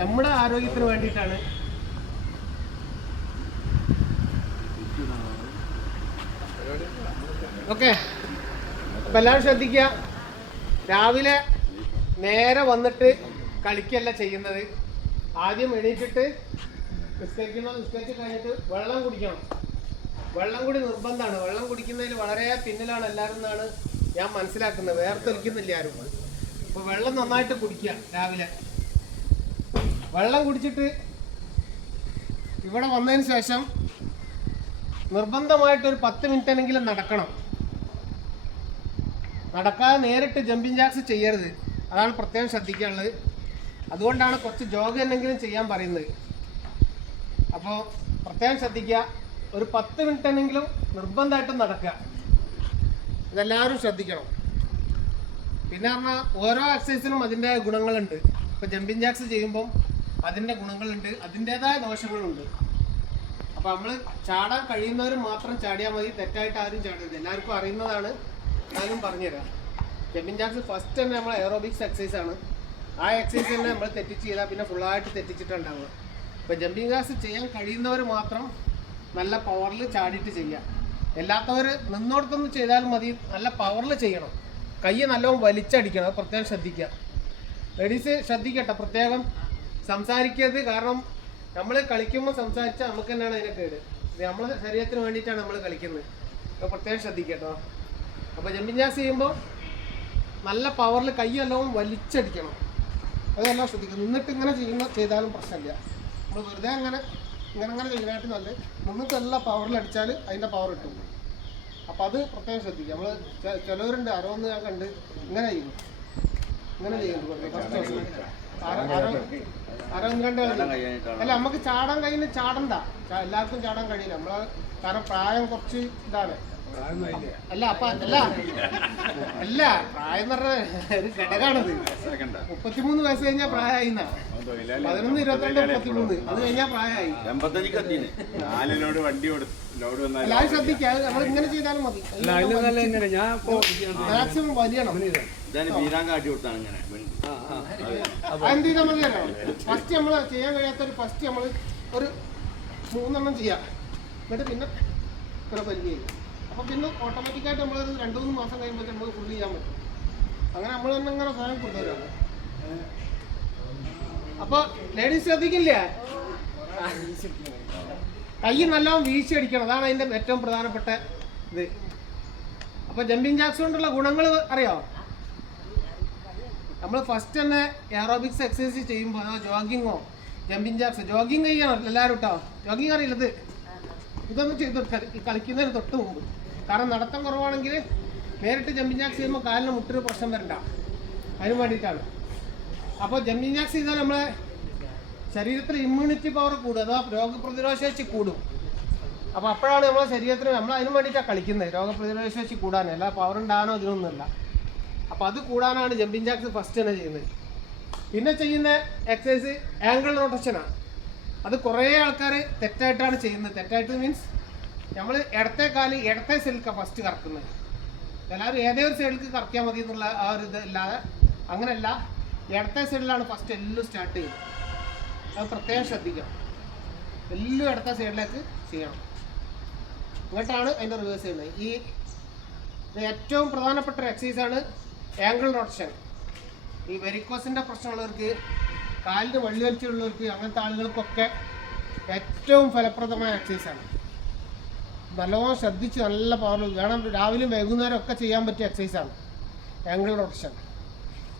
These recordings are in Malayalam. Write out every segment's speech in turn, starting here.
നമ്മുടെ ആരോഗ്യത്തിന് വേണ്ടിയിട്ടാണ്. ഓക്കെ. അപ്പം എല്ലാവരും ശ്രദ്ധിക്കുക. രാവിലെ നേരെ വന്നിട്ട് കളിക്കല്ല ചെയ്യുന്നത്. ആദ്യം എണീറ്റിട്ട് നിസ്കരിക്കണം നിസ്കരിച്ച് കഴിഞ്ഞിട്ട് വെള്ളം കുടിക്കണം. വെള്ളം കൂടി നിർബന്ധമാണ്. വെള്ളം കുടിക്കുന്നതിൽ വളരെ പിന്നിലാണ് എല്ലാവരും എന്നാണ് ഞാൻ മനസ്സിലാക്കുന്നത്. വേർത്തൊലിക്കുന്നില്ല ആരും. അപ്പോൾ വെള്ളം നന്നായിട്ട് കുടിക്കുക രാവിലെ. വെള്ളം കുടിച്ചിട്ട് ഇവിടെ വന്നതിന് ശേഷം നിർബന്ധമായിട്ട് ഒരു പത്ത് മിനിറ്റെങ്കിലും നടക്കണം. നടക്കാതെ നേരിട്ട് ജമ്പിങ് ജാക്സ് ചെയ്യരുത്. അതാണ് പ്രത്യേകം ശ്രദ്ധിക്കാനുള്ളത്. അതുകൊണ്ടാണ് കുറച്ച് ജോഗ് എന്നെങ്കിലും ചെയ്യാൻ പറയുന്നത്. അപ്പോൾ പ്രത്യേകം ശ്രദ്ധിക്കുക. ഒരു പത്ത് മിനിറ്റ് എന്നെങ്കിലും നിർബന്ധമായിട്ടും നടക്കുക. ഇതെല്ലാവരും ശ്രദ്ധിക്കണം. പിന്നെ പറഞ്ഞാൽ ഓരോ എക്സസൈസിനും അതിന്റെ ഗുണങ്ങളുണ്ട്. ഇപ്പോൾ ജമ്പിങ് ജാക്സ് ചെയ്യുമ്പം അതിന്റെ ഗുണങ്ങളുണ്ട് അതിന്റെതായ ദോഷങ്ങളുണ്ട്. അപ്പോൾ നമ്മൾ ചാടാൻ കഴിയുന്നവർ മാത്രം ചാടിയാൽ മതി. തെറ്റായിട്ട് ആരും ചാടരുത്. എല്ലാവർക്കും അറിയുന്നതാണ്. ഞാനും പറഞ്ഞുതരാം. ജമ്പിൻ ജാക്സ് ഫസ്റ്റ് തന്നെ നമ്മൾ എയറോബിക്സ് എക്സസൈസ് ആണ്. ആ എക്സസൈസ് തന്നെ നമ്മൾ തെറ്റിച്ച് ചെയ്താൽ പിന്നെ ഫുള്ളായിട്ട് തെറ്റിച്ചിട്ടുണ്ടാവുക. അപ്പോൾ ജമ്പിങ് ജാക്സ് ചെയ്യാൻ കഴിയുന്നവർ മാത്രം നല്ല പവറിൽ ചാടിയിട്ട് ചെയ്യുക എല്ലാത്തവർ നിന്നോടത്തൊന്നും ചെയ്താൽ മതി. നല്ല പവറിൽ ചെയ്യണം. കൈ നല്ലോണം വലിച്ചടിക്കണം. പ്രത്യേകം ശ്രദ്ധിക്കുക. ലേഡീസ് ശ്രദ്ധിക്കട്ടെ. പ്രത്യേകം സംസാരിക്കരുത്. കാരണം നമ്മൾ കളിക്കുമ്പോൾ സംസാരിച്ചാൽ നമുക്ക് തന്നെയാണ് അതിനെ കേട് നമ്മളെ ശരീരത്തിന് വേണ്ടിയിട്ടാണ് നമ്മൾ കളിക്കുന്നത്. അപ്പോൾ പ്രത്യേകം ശ്രദ്ധിക്കട്ടോ. അപ്പോൾ ജമ്പിങ് ജാസ് ചെയ്യുമ്പോൾ നല്ല പവറിൽ കൈയെല്ലാം വലിച്ചടിക്കണം. അതെല്ലാം ശ്രദ്ധിക്കണം. നിന്നിട്ട് ഇങ്ങനെ ചെയ്യുന്ന ചെയ്താലും പ്രശ്നമില്ല. നമ്മൾ വെറുതെ അങ്ങനെ ഇങ്ങനെ അങ്ങനെ ചെയ്യാനായിട്ട് നല്ല നിന്നിട്ട് എല്ലാ പവറിൽ അടിച്ചാൽ അതിന്റെ പവർ കിട്ടും. അപ്പം അത് പ്രത്യേകം ശ്രദ്ധിക്കുക. നമ്മൾ ചിലവരുണ്ട് അറുപത് ഞാൻ കണ്ട് ഇങ്ങനെ ചെയ്യുന്നു ഇങ്ങനെ ചെയ്യുന്നു. അല്ല നമുക്ക് ചാടാൻ കഴിയുന്ന ചാടണ്ട. എല്ലാവർക്കും ചാടാൻ കഴിയില്ല. നമ്മൾ കാരണം പ്രായം കുറച്ച് ഇതാണ്. അല്ല അപ്പൊ അല്ല. അല്ല പ്രായം എന്ന് പറഞ്ഞ ഒരു ഘടകാണത്. മുപ്പത്തിമൂന്ന് വയസ്സ് കഴിഞ്ഞാ പ്രായമായി പതിനൊന്ന് ഇരുപത്തിരണ്ട് മുപ്പത്തിമൂന്ന്. അത് കഴിഞ്ഞാ പ്രായമായി നാലിനോട് വണ്ടി ലോഡ് വന്നാൽ എല്ലാവരും ശ്രദ്ധിക്കാം. നമ്മൾ ഇങ്ങനെ ചെയ്താലും മതി. മാക്സിമം വലിയണം. ഇതാണ് വീരാങ്കാട്ടി കൊടുത്താണ് ഇങ്ങനെ. വണ്ടി. അതെന്ത് ചെയ്താൽ മതിയല്ലോ ഫസ്റ്റ് നമ്മൾ ചെയ്യാൻ കഴിയാത്ത ഒരു ഫസ്റ്റ് നമ്മൾ ഒരു മൂന്നെണ്ണം ചെയ്യാം. എന്നിട്ട് പിന്നെ ഇത്ര പരിധി ചെയ്യാം. അപ്പോൾ പിന്നെ ഓട്ടോമാറ്റിക്കായിട്ട് നമ്മൾ രണ്ട് മൂന്ന് മാസം കഴിയുമ്പോൾ നമുക്ക് ഫുള്ള് ചെയ്യാൻ പറ്റും. അങ്ങനെ നമ്മൾ തന്നെ ഇങ്ങനെ സ്വയം കൊണ്ടുവരാണ് അപ്പോൾ ലേഡീസ് ശ്രദ്ധിക്കില്ലേ? കൈ നല്ലോണം വീശിയടിക്കണം അതാണ് അതിന്റെ ഏറ്റവും പ്രധാനപ്പെട്ട ഇത്. അപ്പോൾ ജമ്പിങ് ജാക്സ് കൊണ്ടുള്ള ഗുണങ്ങൾ അറിയാമോ നമ്മൾ ഫസ്റ്റ് തന്നെ എയറോബിക്സ് എക്സസൈസ് ചെയ്യുമ്പോൾ ജോഗിങ്ങോ ജമ്പിങ് ജാക്സ് ജോഗിങ് ചെയ്യണം എല്ലാവരും കേട്ടോ ജോഗിങ് അറിയില്ലത്? ഇതൊന്നും ചെയ്ത് കളിക്കുന്നതിന് തൊട്ട് മുമ്പ്. കാരണം നടത്തം കുറവാണെങ്കിൽ നേരിട്ട് ജമ്പിങ് ജാക്സ് ചെയ്യുമ്പോൾ കാലിന് മുട്ടൊരു പ്രശ്നം വരണ്ട. അതിന് വേണ്ടിയിട്ടാണ്. അപ്പോൾ ജമ്പിങ് ജാക്സ് ചെയ്താൽ നമ്മളെ ശരീരത്തിൽ ഇമ്മ്യൂണിറ്റി പവർ കൂടും അഥവാ രോഗപ്രതിരോധ ശേഷി കൂടും. അപ്പോൾ അപ്പോഴാണ് നമ്മളെ ശരീരത്തിന് നമ്മൾ അതിന് വേണ്ടിയിട്ടാണ് കളിക്കുന്നത്. രോഗപ്രതിരോധ ശേഷി കൂടാൻ അല്ല പവർ ഉണ്ടാകാനോ ഇതിനൊന്നുമല്ല. അപ്പോൾ അത് കൂടാനാണ് ജമ്പിങ് ജാക്സ് ഫസ്റ്റ് തന്നെ ചെയ്യുന്നത്. പിന്നെ ചെയ്യുന്ന എക്സസൈസ് ആംഗിൾ റൊട്ടേഷനാണ് അത് കുറേ ആൾക്കാർ തെറ്റായിട്ടാണ് ചെയ്യുന്നത്. തെറ്റായിട്ട് മീൻസ് നമ്മൾ ഇടത്തെ കാൽ ഇടത്തെ സൈഡിലേക്കാണ് ഫസ്റ്റ് കറക്കുന്നത്. എല്ലാവരും ഏതേ ഒരു സൈഡിലേക്ക് കറക്കിയാൽ മതി എന്നുള്ള ആ ഒരു ഇത് അല്ലാതെ അങ്ങനെയല്ല ഇടത്തെ സൈഡിലാണ് ഫസ്റ്റ് എല്ലാം സ്റ്റാർട്ട് ചെയ്യുന്നത്. അത് പ്രത്യേകം ശ്രദ്ധിക്കണം. എല്ലാം ഇടത്തെ സൈഡിലേക്ക് ചെയ്യണം. എന്നിട്ടാണ് അതിന്റെ റിവേഴ്സ് ചെയ്യുന്നത്. ഈ ഏറ്റവും പ്രധാനപ്പെട്ട ഒരു എക്സസൈസാണ് ആംഗിൾ റൊട്ടേഷൻ ഈ വെരിക്കോസിന്റെ പ്രശ്നമുള്ളവർക്ക് കാലിന് വള്ളി വലിച്ചുള്ളവർക്ക് അങ്ങനത്തെ ആളുകൾക്കൊക്കെ ഏറ്റവും ഫലപ്രദമായ എക്സസൈസാണ് നല്ലോണം ശ്രദ്ധിച്ച് നല്ല പവർ വേണം രാവിലെയും വൈകുന്നേരം ഒക്കെ ചെയ്യാൻ പറ്റിയ എക്സസൈസാണ് ആംഗിൾ റൊട്ടേഷൻ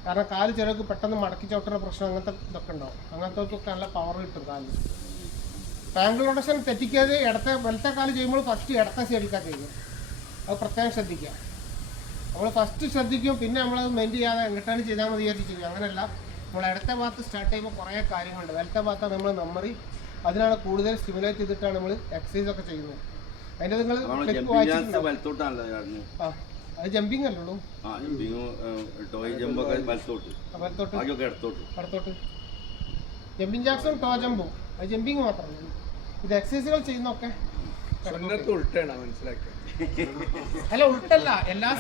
കാരണം കാൽ ചിലർക്ക് പെട്ടെന്ന് മടക്കി ചവിട്ടുന്ന പ്രശ്നം അങ്ങനത്തെ ഇതൊക്കെ ഉണ്ടാവും. അങ്ങനത്തെക്കൊക്കെ നല്ല പവർ കിട്ടും കാലിന്. ആംഗിൾ റൊട്ടേഷൻ തെറ്റിക്കാതെ ഇടത്തെ വലത്തെ കാൽ ചെയ്യുമ്പോൾ ഫസ്റ്റ് ഇടത്തെ സൈഡിലേക്കാണ് ചെയ്യുന്നത് അത് പ്രത്യേകം ശ്രദ്ധിക്കുക. നമ്മൾ ഫസ്റ്റ് ശ്രദ്ധിക്കും പിന്നെ നമ്മൾ മെയിൻ ചെയ്യാതെ എങ്ങനെയാണ് ചെയ്താൽ മതി വിചാരിച്ചിരിക്കും അങ്ങനെയല്ല നമ്മൾ ഇടത്തെ ഭാഗത്ത് സ്റ്റാർട്ട് ചെയ്യുമ്പോൾ കുറേ കാര്യങ്ങളുണ്ട്. വലത്തെ ഭാഗത്താണ് നമ്മൾ മെമ്മറി അതിനാണ് കൂടുതൽ സ്റ്റിമുലേറ്റ് ചെയ്തിട്ടാണ് നമ്മൾ എക്സസൈസ് ഒക്കെ ചെയ്യുന്നത്. അതിന്റെ നിങ്ങൾ ആ അത് ജമ്പിങ് അല്ലേ ഉള്ളൂ? ആ ജമ്പിങ് ഇടത്തോട്ട്. ജാക്സും ടോ ജമ്പും അത് ജമ്പിങ് മാത്രമല്ല ഇത് എക്സസൈസുകൾ ചെയ്യുന്നൊക്കെ അല്ല ഉൾട്ടല്ല. എല്ലാ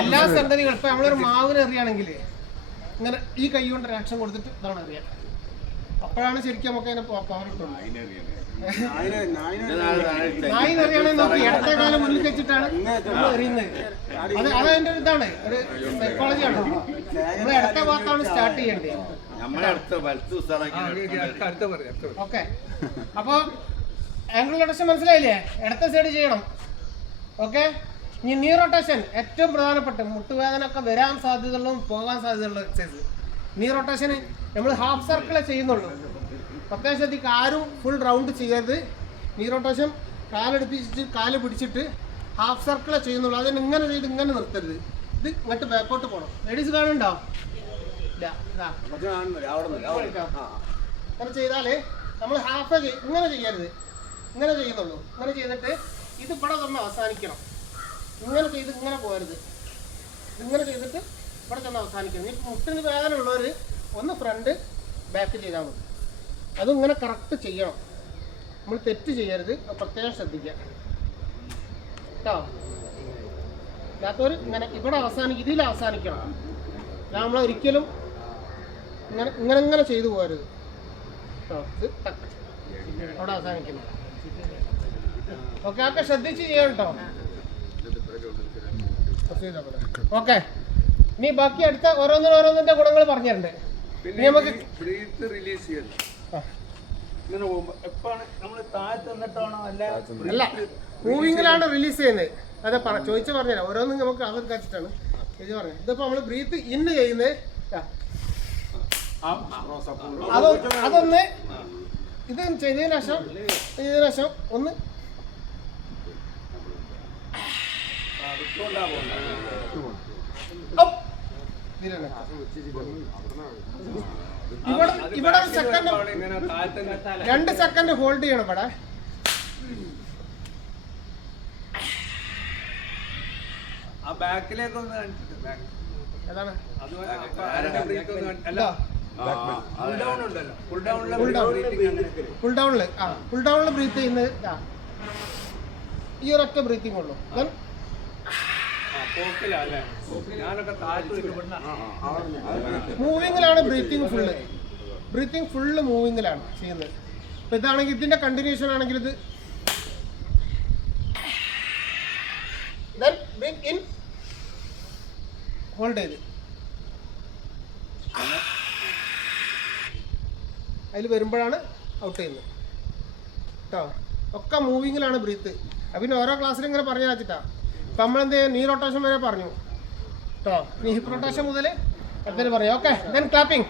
എല്ലാ സംഗതികളും ഇപ്പൊ നമ്മളൊരു മാവിന് എറിയാണെങ്കിൽ ഇങ്ങനെ ഈ കൈ കൊണ്ട് ആക്ഷൻ കൊടുത്തിട്ട് ഇതാണ് എറിയാം. അപ്പോഴാണ് ശരിക്കും നമുക്ക് അതിനെ പവർ കിട്ടുന്നത്. അതിനറിയാം നായി എറിയണേ നോക്കി ഇടത്തെ കാലം മുന്നിൽ വെച്ചിട്ടാണ് നമ്മൾ എറിയുന്നത്. അത് അതതിന്റെ ഒരു ഇതാണ്. ഒരു സൈക്കോളജിയാണ് നമ്മൾ ഇടത്തെ ഭാഗത്താണ് സ്റ്റാർട്ട് ചെയ്യേണ്ടത്. ഓക്കെ. അപ്പോൾ ആംഗിൾ റൊട്ടേഷൻ മനസ്സിലായില്ലേ? ഇടത്തെ സൈഡ് ചെയ്യണം. ഓക്കെ ഇനി നീ റൊട്ടേഷൻ ഏറ്റവും പ്രധാനപ്പെട്ട മുട്ടുവേദന ഒക്കെ വരാൻ സാധ്യതയുള്ളതും പോകാൻ സാധ്യതയുള്ള എക്സസൈസ് നീ റൊട്ടേഷന് നമ്മൾ ഹാഫ് സർക്കിളേ ചെയ്യുന്നുള്ളൂ. പ്രത്യേക ശ്രദ്ധിക്കുക ആരും ഫുൾ റൗണ്ട് ചെയ്യരുത്. നീ റൊട്ടേഷൻ കാലെടുപ്പിച്ചിട്ട് കാൽ പിടിച്ചിട്ട് ഹാഫ് സർക്കിളേ ചെയ്യുന്നുള്ളൂ. അതിന് ഇങ്ങനെ ചെയ്ത് ഇങ്ങനെ നിർത്തരുത്. ഇത് ഇങ്ങോട്ട് ബാക്കോട്ട് പോകണം ലേഡീസ് കാണുന്നുണ്ടോ? ഇല്ല. അങ്ങനെ ചെയ്താൽ നമ്മൾ ഹാഫ് ഇങ്ങനെ ചെയ്യരുത്. ഇങ്ങനെ ചെയ്യുന്നുള്ളൂ. ഇങ്ങനെ ചെയ്തിട്ട് ഇത് ഇവിടെ തന്നെ അവസാനിക്കണം. ഇങ്ങനെ ചെയ്ത് ഇങ്ങനെ പോകരുത്. ഇങ്ങനെ ചെയ്തിട്ട് ഇവിടെ തന്നെ അവസാനിക്കണം. ഈ മുട്ടിന് വേദനയുള്ളവർ ഒന്ന് ഫ്രണ്ട് ബാക്ക് ചെയ്താൽ മതി. അതും ഇങ്ങനെ കറക്റ്റ് ചെയ്യണം. നമ്മൾ തെറ്റ് ചെയ്യരുത്. പ്രത്യേകം ശ്രദ്ധിക്കുക. കേട്ടോ? ഇല്ലാത്തവർ ഇങ്ങനെ ഇവിടെ അവസാനിക്കും ഇതിൽ അവസാനിക്കണം. നമ്മൾ ഒരിക്കലും ഇങ്ങനെ ഇങ്ങനെ ഇങ്ങനെ ചെയ്തു ഇത് അവിടെ അവസാനിക്കുന്നു. ഓക്കെ ഒക്കെ ശ്രദ്ധിച്ച് ചെയ്യണ്ടോ കേട്ടോ ഓക്കെ. നീ ബാക്കി അടുത്ത ഓരോന്നിനും ഓരോന്നിന്റെ ഗുണങ്ങൾ പറഞ്ഞിട്ടുണ്ട് ഇനി നമുക്ക് ബ്രീത്ത് റിലീസ് ചെയ്യണം ഇങ്ങനെ പോകുമ്പോ നമ്മൾ താഴത്ത് നിന്നിട്ടാണോ അല്ല അല്ല മൂവിങ്ങിലാണ് റിലീസ് ചെയ്യുന്നത്. അതെ പറ ചോദിച്ചു പറഞ്ഞുതരാം ഓരോന്നും നമുക്ക് അവർ കച്ചിട്ടാണ്. ചോദിച്ചു പറഞ്ഞു ഇതിപ്പോ നമ്മൾ ബ്രീത്ത് ഇന്ന് ചെയ്യുന്നത്. അതൊന്ന് ഇത് ചെയ്തതിന് ശേഷം ചെയ്തതിന് ശേഷം ഒന്ന്. ഇവിടെ സെക്കൻഡ് രണ്ട് സെക്കൻഡ് ഹോൾഡ് ചെയ്യണം ഇവിടെ. ബാക്കിലേക്ക് ഒന്ന് കാണിച്ചിട്ട് ഏതാണ്? അതുപോലെ അപ്പൊ ബ്രീത്ത്. ഫുൾ ഡൗൺ ഉണ്ടല്ലോ. ഫുൾ ഡൗണിലെ ആ ഫുൾ ഡൗണിൽ ബ്രീത്ത്. ചെയ്യുന്നത് ഇതാ. ഈ ഒരൊറ്റ ബ്രീത്തിങ് ഉള്ളൂ. നിൽക്കപ്പെടുന്ന മൂവിങ്ങിലാണ് ബ്രീത്തിങ് ഫുള്ള് ബ്രീത്തിങ് ഫുള്ള് മൂവിങ്ങിലാണ് ചെയ്യുന്നത്. ഇപ്പൊ ഇതാണെങ്കിൽ ഇതിന്റെ കണ്ടിന്യൂഷൻ ആണെങ്കിൽ ഇത് ഇൻ ഹോൾഡ് ചെയ്ത്. അതിൽ വരുമ്പോഴാണ് ഔട്ട് ചെയ്യുന്നത്. കേട്ടോ ഒക്കെ മൂവിങ്ങിലാണ് ബ്രീത്ത്. അപ്പം പിന്നെ ഓരോ ക്ലാസ്സിലും ഇങ്ങനെ പറഞ്ഞു വെച്ചിട്ടാ ഇപ്പം നമ്മളെന്ത് നീ റൊട്ടേഷൻ വരെ പറഞ്ഞു. കേട്ടോ നീ ഹിപ്പ് റൊട്ടേഷൻ മുതൽ എന്തെങ്കിലും പറയാം. Okay then clapping